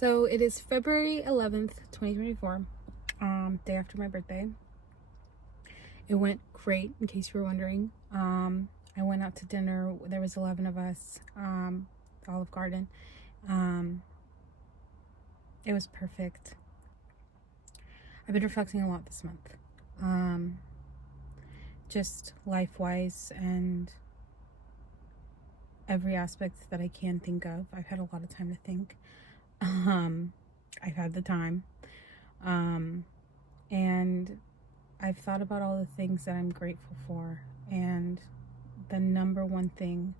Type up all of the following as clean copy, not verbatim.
So it is February 11th, 2024, day after my birthday. It went great, in case you were wondering. I went out to dinner. There was 11 of us, Olive Garden. It was perfect. I've been reflecting a lot this month. Just life-wise and every aspect that I can think of. I've had a lot of time to think. I've had the time. And I've thought about all the things that I'm grateful for. And the number one thing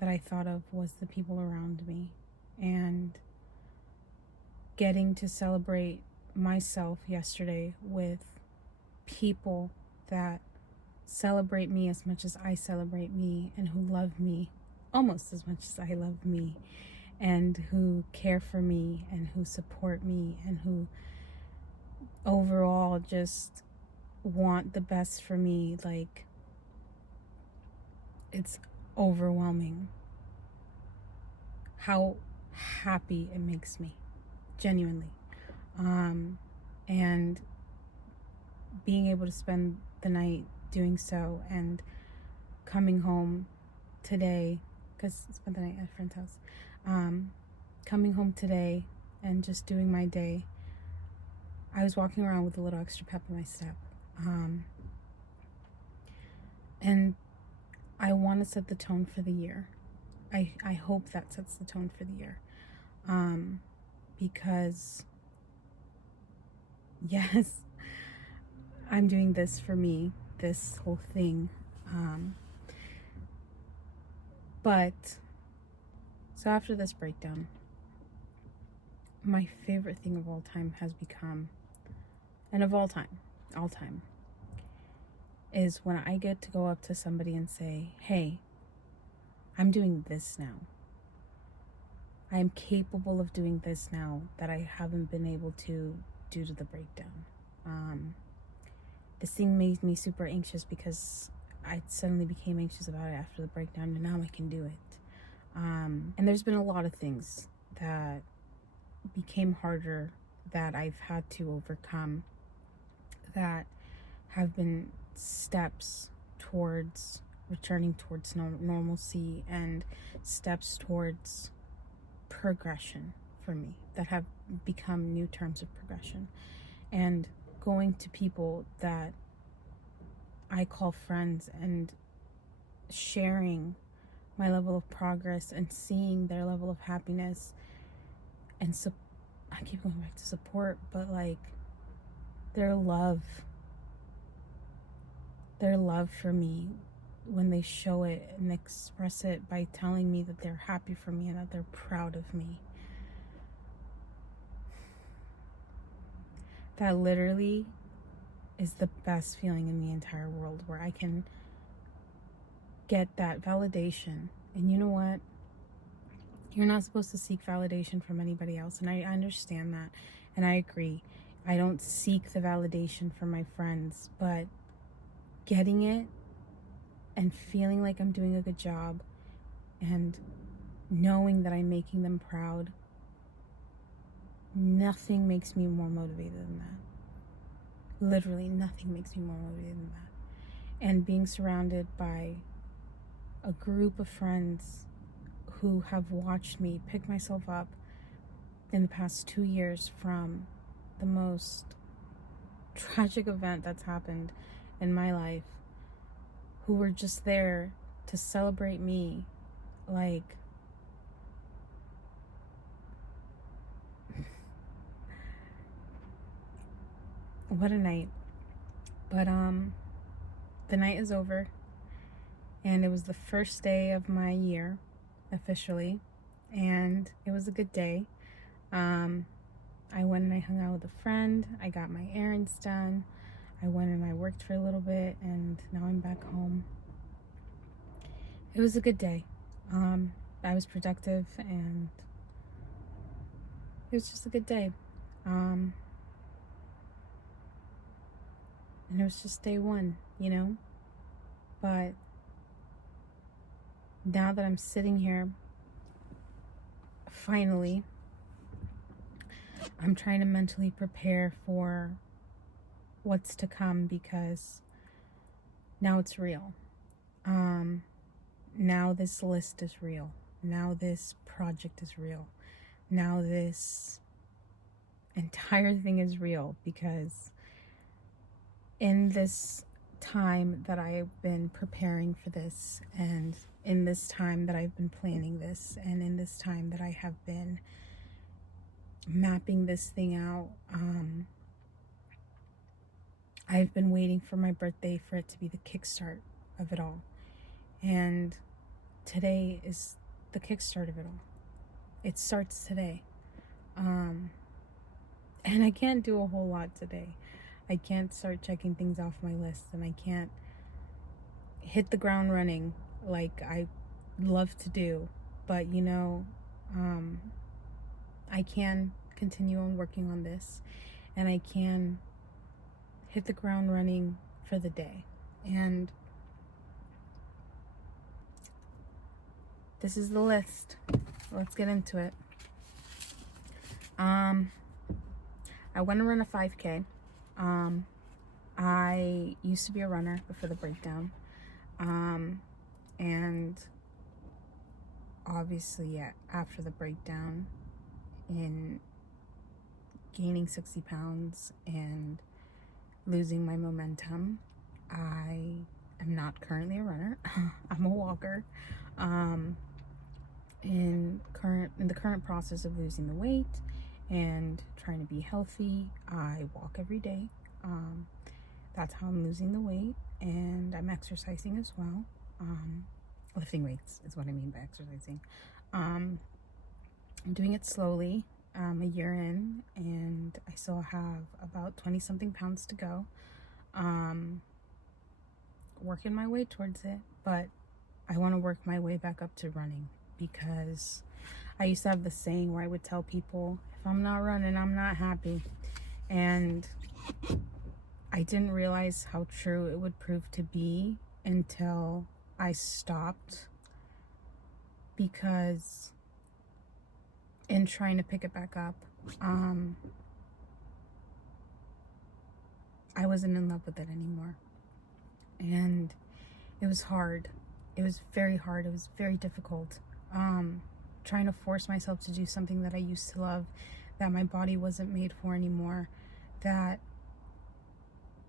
that I thought of was the people around me. And getting to celebrate myself yesterday with people that celebrate me as much as I celebrate me, and who love me almost as much as I love me, and who care for me, and who support me, and who overall just want the best for me. Like, it's overwhelming how happy it makes me, genuinely. And being able to spend the night doing so, and coming home today, because I spent the night at a friend's house, coming home today and just doing my day. I was walking around with a little extra pep in my step. And I want to set the tone for the year. I hope that sets the tone for the year. Because, yes, I'm doing this for me, this whole thing. But, so after this breakdown, my favorite thing of all time has become, and of all time, is when I get to go up to somebody and say, hey, I'm doing this now. I am capable of doing this now that I haven't been able to due to the breakdown. This thing made me super anxious because I suddenly became anxious about it after the breakdown, and now I can do it. And there's been a lot of things that became harder that I've had to overcome, that have been steps towards returning towards normalcy, and steps towards progression for me, that have become new terms of progression. And going to people that I call friends and sharing my level of progress and seeing their level of happiness and I keep going back to support, but like their love for me, when they show it and express it by telling me that they're happy for me and that they're proud of me. That literally is the best feeling in the entire world, where I can get that validation. And you know what? You're not supposed to seek validation from anybody else, and I understand that, and I agree. I don't seek the validation from my friends, but getting it and feeling like I'm doing a good job and knowing that I'm making them proud, nothing makes me more motivated than that. Literally nothing makes me more motivated than that. And being surrounded by a group of friends who have watched me pick myself up in the past 2 years from the most tragic event that's happened in my life, who were just there to celebrate me. Like, what a night. But the night is over, and it was the first day of my year officially, and it was a good day. I went and I hung out with a friend. I got my errands done. I went and I worked for a little bit, and now I'm back home. It was a good day. I was productive, and it was just a good day. And it was just day one, you know? But now that I'm sitting here, finally, I'm trying to mentally prepare for what's to come, because now it's real. Now this list is real. Now this project is real. Now this entire thing is real, because in this time that I've been preparing for this, and in this time that I've been planning this, and in this time that I have been mapping this thing out, I've been waiting for my birthday for it to be the kickstart of it all. And today is the kickstart of it all. It starts today. And I can't do a whole lot today. I can't start checking things off my list, and I can't hit the ground running like I love to do. But I can continue on working on this, and I can hit the ground running for the day. And this is the list. Let's get into it. I want to run a 5K. I used to be a runner before the breakdown. And obviously after the breakdown, in gaining 60 pounds and losing my momentum, I am not currently a runner. I'm a walker. In the current process of losing the weight and trying to be healthy, I walk every day. That's how I'm losing the weight, and I'm exercising as well. Lifting weights is what I mean by exercising. I'm doing it slowly. A year in, and I still have about 20 something pounds to go. Working my way towards it, but I want to work my way back up to running, because I used to have this saying where I would tell people, if I'm not running, I'm not happy. And I didn't realize how true it would prove to be until I stopped, because in trying to pick it back up, I wasn't in love with it anymore. And it was hard. It was very hard. It was very difficult. Trying to force myself to do something that I used to love, that my body wasn't made for anymore, that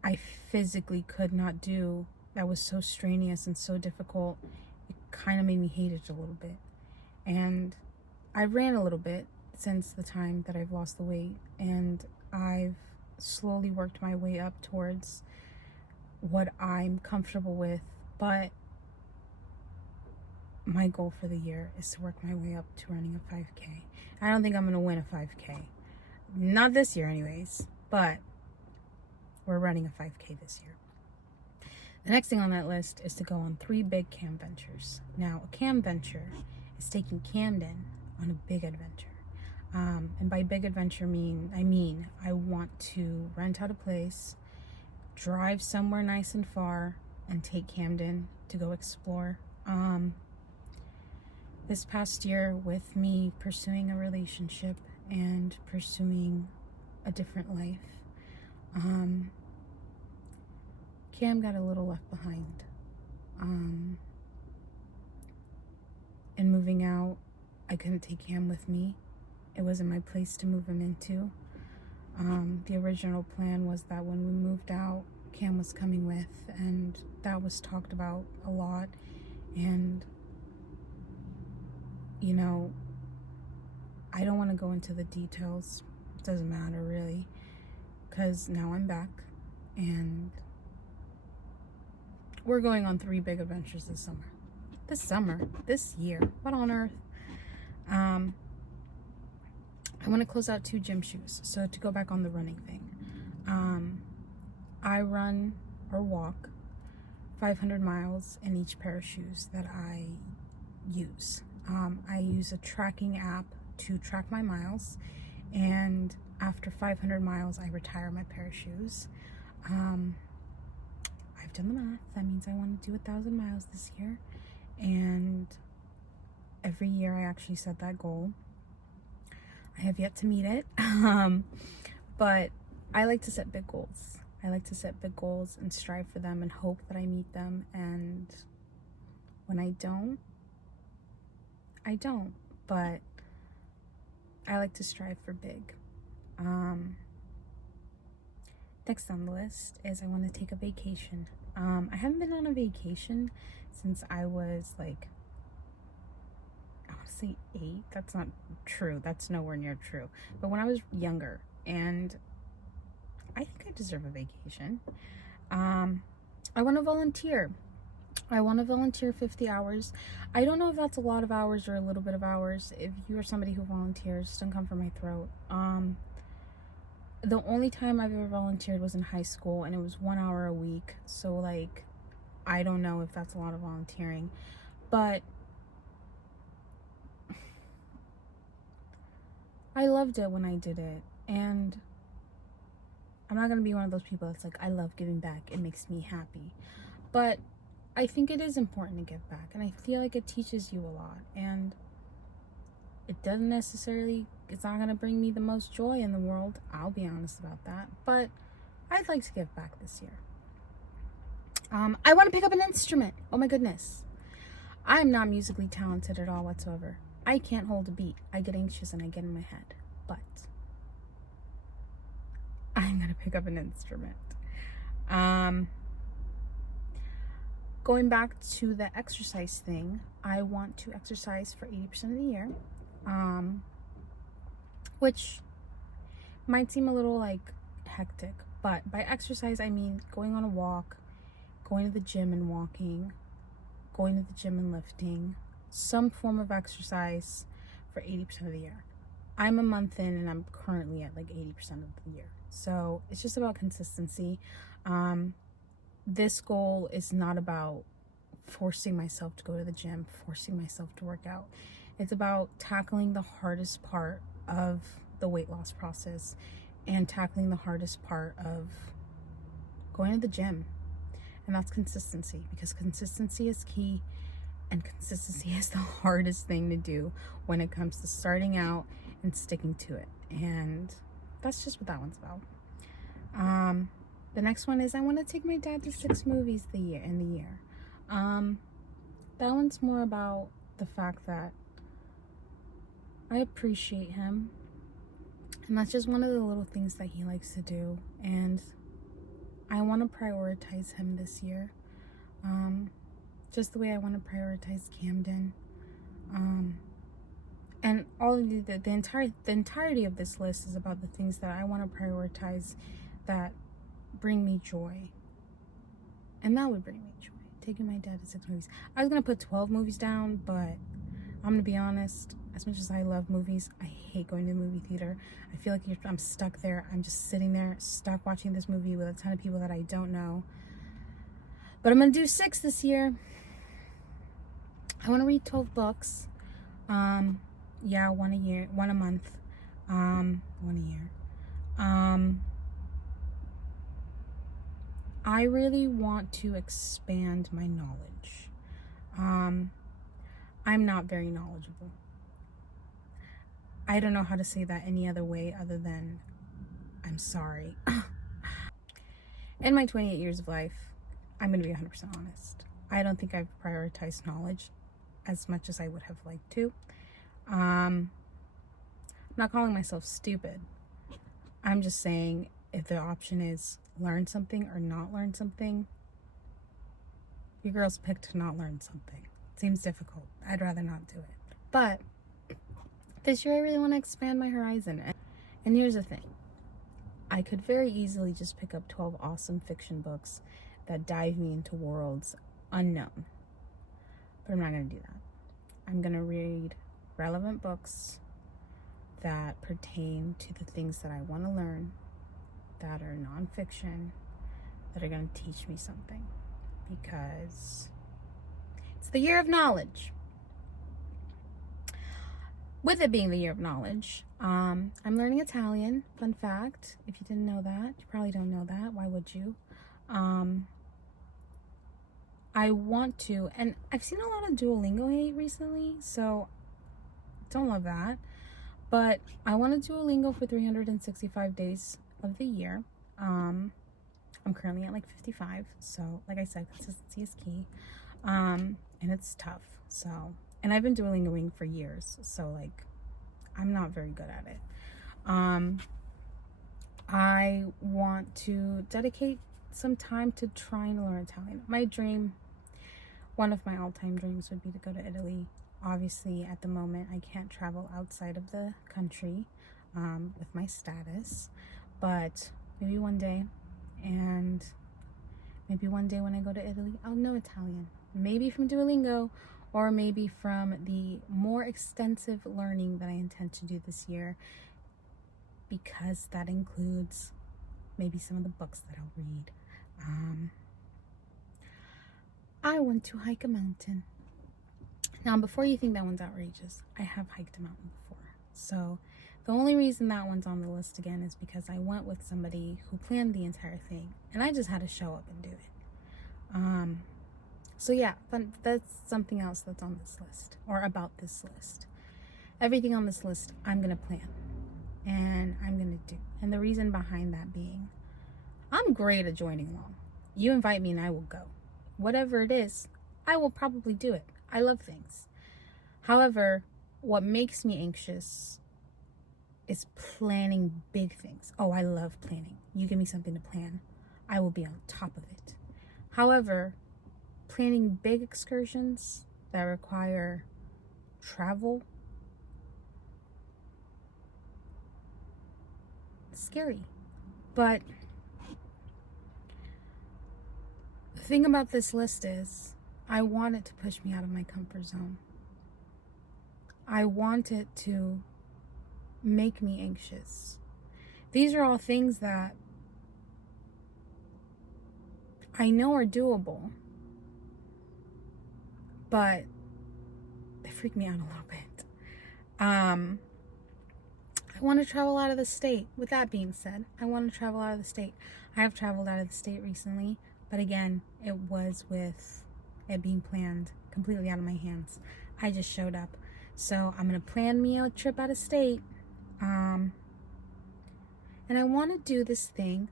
I physically could not do, that was so strenuous and so difficult. It kind of made me hate it a little bit. And I ran a little bit since the time that I've lost the weight, and I've slowly worked my way up towards what I'm comfortable with. But my goal for the year is to work my way up to running a 5K. I don't think I'm going to win a 5K. Not this year anyways, but we're running a 5K this year. The next thing on that list is to go on 3 big cam ventures. Now, a cam venture is taking Camden on a big adventure. And by big adventure I mean I want to rent out a place, drive somewhere nice and far, and take Camden to go explore. This past year, with me pursuing a relationship and pursuing a different life, Cam got a little left behind. And moving out, I couldn't take Cam with me. It wasn't my place to move him into. The original plan was that when we moved out, Cam was coming with, and that was talked about a lot. And I don't want to go into the details. It doesn't matter really, because now I'm back, and we're going on 3 big adventures this year. What on earth? I want to close out 2 gym shoes. So to go back on the running thing, I run or walk 500 miles in each pair of shoes that I use. I use a tracking app to track my miles, and after 500 miles, I retire my pair of shoes. I've done the math. That means I want to do 1,000 miles this year, and every year I actually set that goal. I have yet to meet it. But I like to set big goals. I like to set big goals and strive for them and hope that I meet them. And when I don't, I don't. But I like to strive for big. Next on the list is I want to take a vacation. I haven't been on a vacation since I was like, I want to say 8. That's not true. That's nowhere near true. But when I was younger, and I think I deserve a vacation. I want to volunteer. I want to volunteer 50 hours. I don't know if that's a lot of hours or a little bit of hours. If you are somebody who volunteers, don't come for my throat. The only time I've ever volunteered was in high school, and it was 1 hour a week. So, like, I don't know if that's a lot of volunteering. But I loved it when I did it. And I'm not going to be one of those people that's like, I love giving back. It makes me happy. But I think it is important to give back. And I feel like it teaches you a lot. And it doesn't necessarily, it's not going to bring me the most joy in the world. I'll be honest about that. But I'd like to give back this year. I want to pick up an instrument. Oh my goodness. I'm not musically talented at all whatsoever. I can't hold a beat. I get anxious and I get in my head. But I'm going to pick up an instrument. Going back to the exercise thing, I want to exercise for 80% of the year. Which might seem a little like hectic, but by exercise I mean going on a walk, going to the gym and walking, going to the gym and lifting, some form of exercise for 80% of the year. I'm a month in and I'm currently at like 80% of the year. So it's just about consistency. This goal is not about forcing myself to go to the gym, forcing myself to work out. It's about tackling the hardest part of the weight loss process and tackling the hardest part of going to the gym. And that's consistency, because consistency is key, and consistency is the hardest thing to do when it comes to starting out and sticking to it. And that's just what that one's about. The next one is I want to take my dad to 6 movies in the year. That one's more about the fact that I appreciate him, and that's just one of the little things that he likes to do, and I want to prioritize him this year, just the way I want to prioritize Camden. And all of the entirety of this list is about the things that I want to prioritize that bring me joy, and that would bring me joy. Taking my dad to 6 movies. I was gonna put 12 movies down, but I'm gonna be honest, as much as I love movies, I hate going to the movie theater. I feel like I'm stuck there. I'm just sitting there, stuck watching this movie with a ton of people that I don't know. But I'm gonna do 6 this year. I want to read 12 books. Yeah, one a month. One a year. I really want to expand my knowledge. I'm not very knowledgeable. I don't know how to say that any other way other than I'm sorry. In my 28 years of life, I'm going to be 100% honest. I don't think I've prioritized knowledge as much as I would have liked to. I'm not calling myself stupid. I'm just saying if the option is learn something or not learn something, your girl's picked to not learn something. It seems difficult. I'd rather not do it. But this year I really want to expand my horizon. And here's the thing. I could very easily just pick up 12 awesome fiction books that dive me into worlds unknown. But I'm not going to do that. I'm going to read relevant books that pertain to the things that I want to learn, that are nonfiction, that are going to teach me something. Because it's the year of knowledge. With it being the year of knowledge, I'm learning Italian. Fun fact, if you didn't know that, you probably don't know that. Why would you? I want to, and I've seen a lot of Duolingo hate recently, so don't love that. But I want to Duolingo for 365 days of the year. I'm currently at like 55, so like I said, consistency is key. And it's tough. So, and I've been Duolingoing for years, so like I'm not very good at it. I want to dedicate some time to trying to learn Italian. My dream, one of my all-time dreams, would be to go to Italy. Obviously, at the moment, I can't travel outside of the country with my status, but maybe one day. And maybe one day when I go to Italy, I'll know Italian. Maybe from Duolingo, or maybe from the more extensive learning that I intend to do this year, because that includes maybe some of the books that I'll read. I want to hike a mountain. Now, before you think that one's outrageous, I have hiked a mountain before. So the only reason that one's on the list again is because I went with somebody who planned the entire thing, and I just had to show up and do it. So yeah, but that's something else that's on this list, or about this list. Everything on this list, I'm going to plan, and I'm going to do. And the reason behind that being, I'm great at joining along. You invite me and I will go. Whatever it is, I will probably do it. I love things. However, what makes me anxious is planning big things. Oh, I love planning. You give me something to plan, I will be on top of it. However, planning big excursions that require travel, scary. But the thing about this list is, I want it to push me out of my comfort zone. I want it to make me anxious. These are all things that I know are doable, but they freak me out a little bit. I want to travel out of the state. With that being said, I want to travel out of the state. I have traveled out of the state recently, but again, it was with it being planned completely out of my hands. I just showed up. So I'm going to plan me a trip out of state. And I want to do this thing,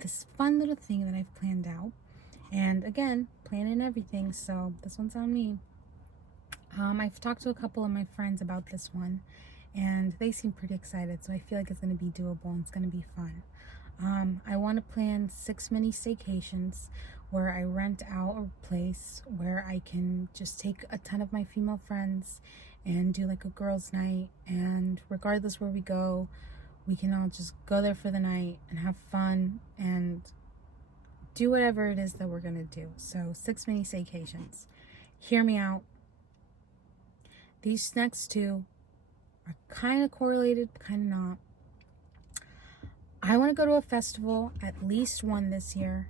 this fun little thing that I've planned out. And again, planning everything, so this one's on me. I've talked to a couple of my friends about this one, and they seem pretty excited, so I feel like it's going to be doable and it's going to be fun. I want to plan 6 mini staycations where I rent out a place where I can just take a ton of my female friends and do like a girls' night, and regardless where we go, we can all just go there for the night and have fun and do whatever it is that we're going to do. So 6 mini staycations. Hear me out. These next two are kind of correlated, kind of not. I want to go to a festival, at least one this year.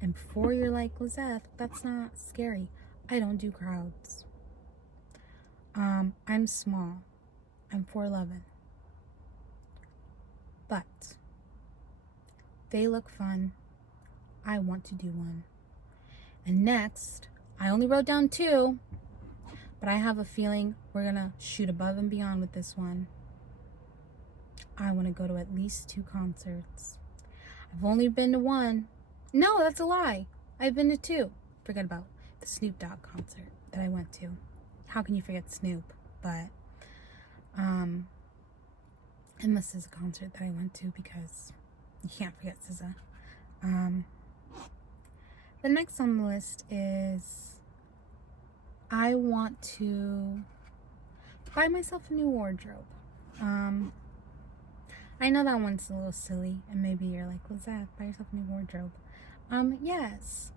And before you're like, Lizeth, that's not scary, I don't do crowds. I'm small. I'm 4'11". But they look fun. I want to do one. And next, I only wrote down 2, but I have a feeling we're gonna shoot above and beyond with this one. I want to go to at least 2 concerts. I've only been to 1. No, that's a lie. I've been to 2. Forget about the Snoop Dogg concert that I went to. How can you forget Snoop? But and this is a concert that I went to because you can't forget SZA. The next on the list is I want to buy myself a new wardrobe. I know that one's a little silly, and maybe you're like, Lizeth, buy yourself a new wardrobe. Yes.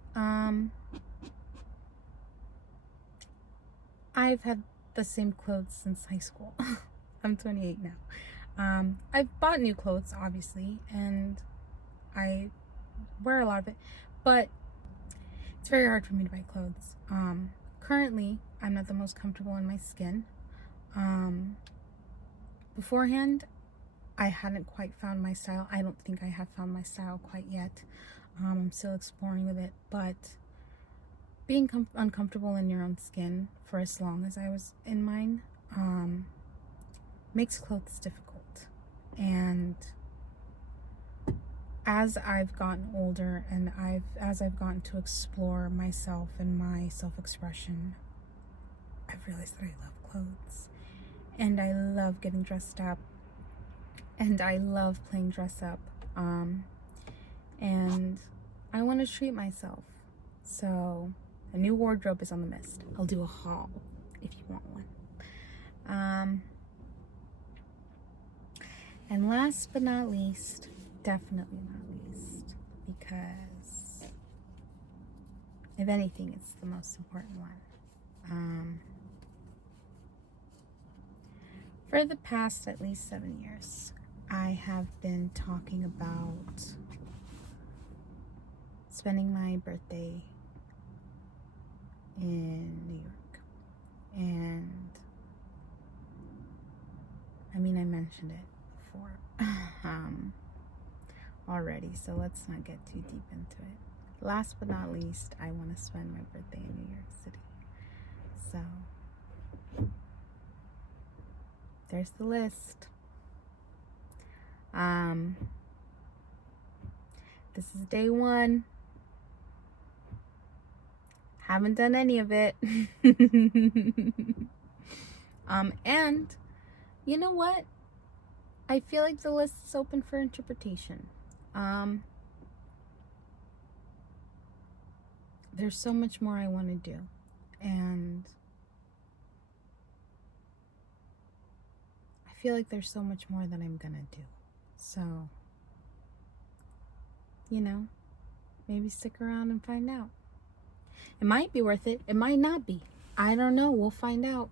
I've had the same clothes since high school. I'm 28 now. I've bought new clothes, obviously, and I wear a lot of it, but it's very hard for me to buy clothes. Currently, I'm not the most comfortable in my skin. Beforehand, I hadn't quite found my style. I don't think I have found my style quite yet. I'm still exploring with it, but being uncomfortable in your own skin for as long as I was in mine, makes clothes difficult. And as I've gotten older and as I've gotten to explore myself and my self-expression, I've realized that I love clothes and I love getting dressed up and I love playing dress up. And I want to treat myself. So a new wardrobe is on the list. I'll do a haul if you want one. And last but not least, definitely not least, because if anything, it's the most important one. For the past at least 7 years, I have been talking about spending my birthday in New York. And I mean, I mentioned it before already, so let's not get too deep into it. Last but not least, I want to spend my birthday in New York City. So there's the list. This is day 1. Haven't done any of it. And you know what? I feel like the list is open for interpretation. There's so much more I want to do. And I feel like there's so much more that I'm gonna do. So, you know, maybe stick around and find out. It might be worth it. It might not be. I don't know. We'll find out.